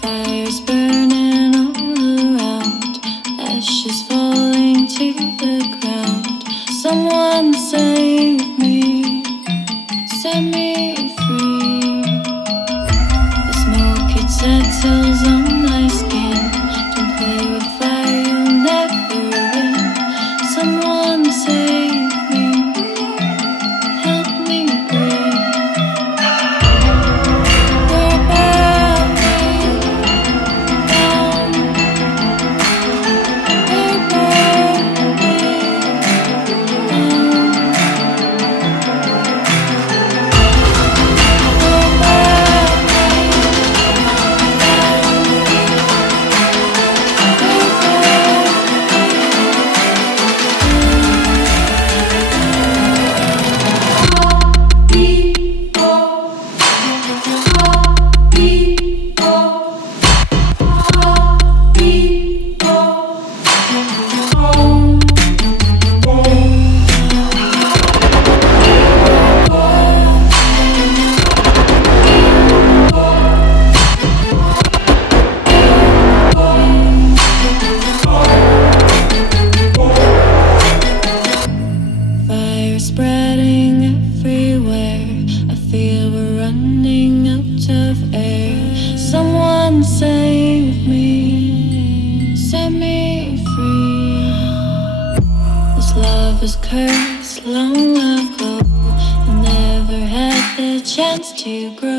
Fires burning all around, ashes falling to the ground. Someone save me, set me free. The smoke, it settles on my skin. Don't play with fire, you'll never win. Someone save me, help me breathe. We're burning down. We're burning Fire spreading everywhere. I feel we're running out of air. Someone save me, set me free. This love is cursed long ago. I never had the chance to grow.